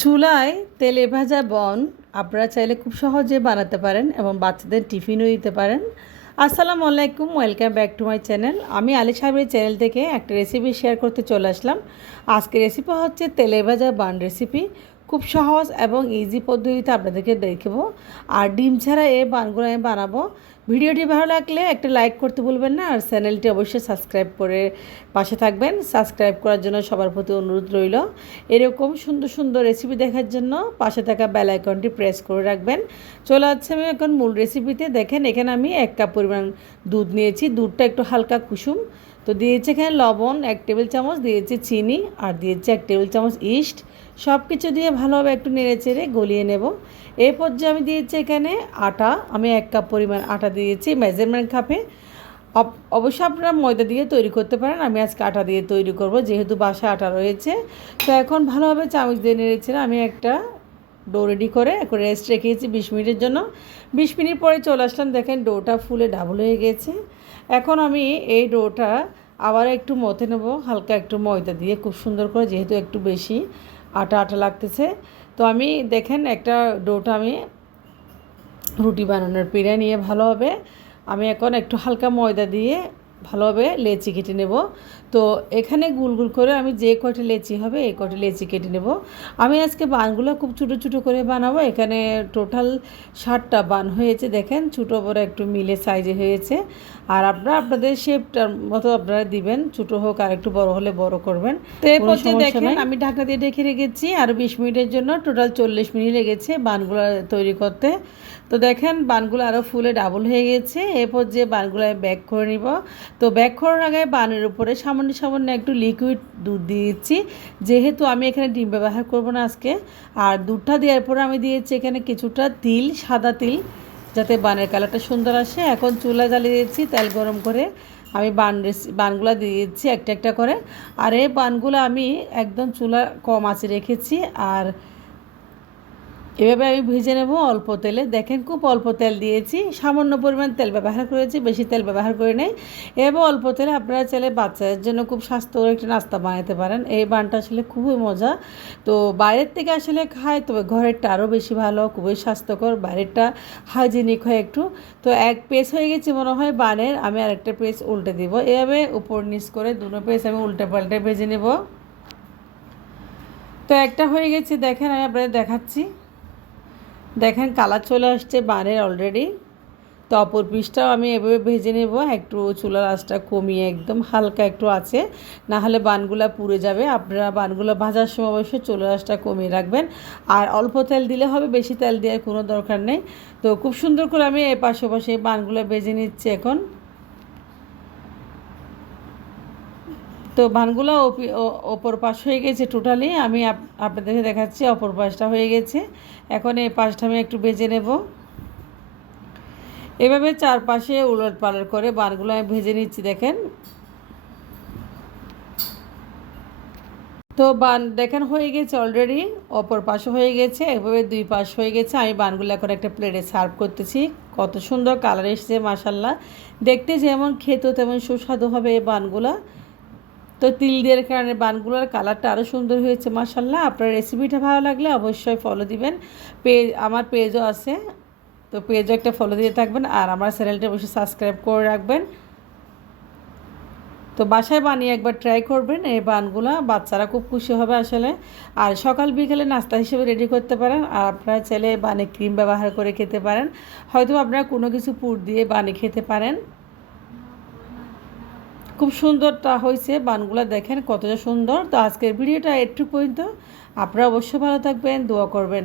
চুলায় তেলে ভাজা বন আপনারা চাইলে খুব সহজে বানাতে পারেন এবং বাচ্চাদের টিফিনও দিতে পারেন। আসসালামু আলাইকুম, welcome back to my channel. আমি আলি সাহেবের চ্যানেল থেকে একটা রেসিপি শেয়ার করতে চলে আসলাম। আজকে রেসিপি হচ্ছে তেলে ভাজা বান রেসিপি। খুব সহজ এবং ইজি পদ্ধতিতে আপনাদেরকে দেখব আর ডিম ছাড়া এই বানগুলো আমি বানাবো। ভিডিওটি ভালো লাগলে একটা লাইক করতে ভুলবেন না আর চ্যানেলটি অবশ্যই সাবস্ক্রাইব করে পাশে থাকবেন। সাবস্ক্রাইব করার জন্য সবার প্রতি অনুরোধ রইল। এরকম সুন্দর সুন্দর রেসিপি দেখার জন্য পাশে থাকা বেল আইকনটি প্রেস করে রাখবেন। চলে আসছে আমি এখন মূল রেসিপিতে দেখেন, এখানে আমি এক কাপ পরিমাণ দুধ নিয়েছি। দুধটা একটু হালকা কুসুম। তো দিয়েছি এখানে লবণ, এক টেবিল চামচ, দিয়েছি চিনি আর দিয়েছি এক টেবিল চামচ ইস্ট। সব কিছু দিয়ে ভালোভাবে একটু নেড়ে চেড়ে গলিয়ে নেব। এই পর্যায়ে আমি দিয়েছি এখানে আটা, আমি এক কাপ পরিমাণ আটা দিয়েছি মেজারমেন্ট কাপে। অবশ্যই আপনারা ময়দা দিয়ে তৈরি করতে পারেন, আমি আজকে আটা দিয়ে তৈরি করব, যেহেতু বাসা আটা রয়েছে। তো এখন ভালোভাবে চামচ দিয়ে নেড়েছিলাম আমি একটা ডো রেডি করে এখন রেস্ট রেখেছি বিশ মিনিটের জন্য। বিশ মিনিট পরে চলে আসলাম, দেখেন ডোটা ফুলে ডাবল হয়ে গেছে। এখন আমি এই ডোটা আবার একটু মতে নেব, হালকা একটু ময়দা দিয়ে, খুব সুন্দর করে যেহেতু একটু বেশি আটা আটা লাগতেছে। তো আমি দেখেন একটা ডোটা আমি রুটি বানানোর পিড়ে নিয়ে ভালো হবে। আমি এখন একটু হালকা ময়দা দিয়ে ভালোভাবে লেচি কেটে নেব। তো এখানে গুল গুল করে আমি যে কটি লেচি হবে এই কটি লেচি কেটে নেব। আমি আজকে বানগুলো খুব ছোটো ছোটো করে বানাবো। এখানে টোটাল ষাটটা বান হয়েছে দেখেন। ছোটো বড় একটু মিলে সাইজে হয়েছে। আর আপনারা আপনাদের শেপটার মতো আপনারা দিবেন। ছোটো হোক আর একটু বড় হলে বড় করবেন। তো এই পর্যায়ে দেখেন আমি ঢাকা দিয়ে ঢেকে রেখেছি। আর বিশ মিনিটের জন্য টোটাল চল্লিশ মিনিট লেগেছে বানগুলো তৈরি করতে। তো দেখেন বানগুলো আরও ফুলে ডাবল হয়ে গেছে। এরপর যে বানগুলো আমি ব্যাক করে নিব তো ব্যাক করার আগে বানের উপরে সামান্য সামান্য একটু লিকুইড দুধ দিয়েছি। যেহেতু আমি এখানে ডিম ব্যবহার করব না আজকে, আর দুধটা দেওয়ার পরে আমি দিয়েছি এখানে কিছুটা তিল, সাদা তিল, যাতে বানের কালারটা সুন্দর আসে। এখন চুলা জ্বালিয়ে দিয়েছি, তেল গরম করে আমি বান বানগুলো দিয়েছি একটা একটা করে। আর এই বানগুলো আমি একদম চুলা কম আছে রেখেছি, আর এভাবে আমি ভেজে নেব অল্প তেলে। দেখেন, খুব অল্প তেল দিয়েছি। সামান্য পরিমাণ তেল ব্যবহার করেছি, বেশি তেল ব্যবহার করে নেই। এবার অল্প তেলে আপনারা চাইলে বাচ্চাদের জন্য খুব স্বাস্থ্যকর একটা নাস্তা বানাতে পারেন। এই বানটা আসলে খুবই মজা। তো বাইরের থেকে আসলে খায়, তবে ঘরেরটা আরও বেশি ভালো, খুবই স্বাস্থ্যকর। বাইরেরটা হাইজেনিক হয় একটু। তো এক পেস হয়ে গেছে মনে হয় বানের, আমি আরেকটা পেস উল্টে দিব। এভাবে উপর নিচ করে দুটো পেস আমি উল্টে পাল্টে ভেজে নেব। তো একটা হয়ে গেছে, দেখেন আমি আপনাদের দেখাচ্ছি। দেখেন কালার চলে আসছে বানের অলরেডি তো অপর পিসটাও আমি এভাবে ভেজে নেব, একটু চুলার আঁচটা কমিয়ে একদম হালকা একটু আছে। না হলে বানগুলা পুড়ে যাবে। আপনারা বানগুলো ভাজার সময় অবশ্যই চুলার আঁচটা কমিয়ে রাখবেন। আর অল্প তেল দিলে হবে, বেশি তেল দেওয়ার কোনো দরকার নেই। তো খুব সুন্দর করে আমি এ পাশে পাশে বানগুলো ভেজে নিচ্ছি এখন। তো বানগুলো ওপর পাশ হয়ে গেছে টোটালি আমি আপনাদেরকে দেখাচ্ছি, অপর পাশটা হয়ে গেছে। এখন এই পাশটা আমি একটু বেজে নেব। এভাবে চারপাশে উলট পালট করে বানগুলো আমি ভেজে নিচ্ছি, দেখেন। তো বান, দেখেন, হয়ে গেছে অলরেডি অপর পাশে হয়ে গেছে, এভাবে দুই পাশ হয়ে গেছে। আমি বানগুলো এখন একটা প্লেটে সার্ভ করতেছি। কত সুন্দর কালার এসেছে মাসাল্লাহ দেখতে যেমন খেত তেমন সুস্বাদু হবে এই বানগুলা। তো তিল দিয়ে কারণে বানগুলোর কালারটা আরও সুন্দর হয়েছে মাসাল্লাহ আপনার রেসিপিটা ভালো লাগলে অবশ্যই ফলো দিবেন। পেজ আমার পেজও আছে, তো পেজও একটা ফলো দিয়ে থাকবেন আর আমার চ্যানেলটা অবশ্যই সাবস্ক্রাইব করে রাখবেন। তো বাসায় বানিয়ে একবার ট্রাই করবেন, এই বানগুলো বাচ্চারা খুব খুশি হবে আসলে। আর সকাল বিকেলে নাস্তা হিসেবে রেডি করতে পারেন, আর আপনারা চাইলে বানে ক্রিম ব্যবহার করে খেতে পারেন। হয়তো আপনারা কোনো কিছু পুর দিয়ে বানিয়ে খেতে পারেন। খুব সুন্দরটা হয়েছে, বানগুলো দেখেন কতটা সুন্দর। তো আজকের ভিডিওটা একটু পর্যন্ত। আপনারা অবশ্যই ভালো থাকবেন, দোয়া করবেন।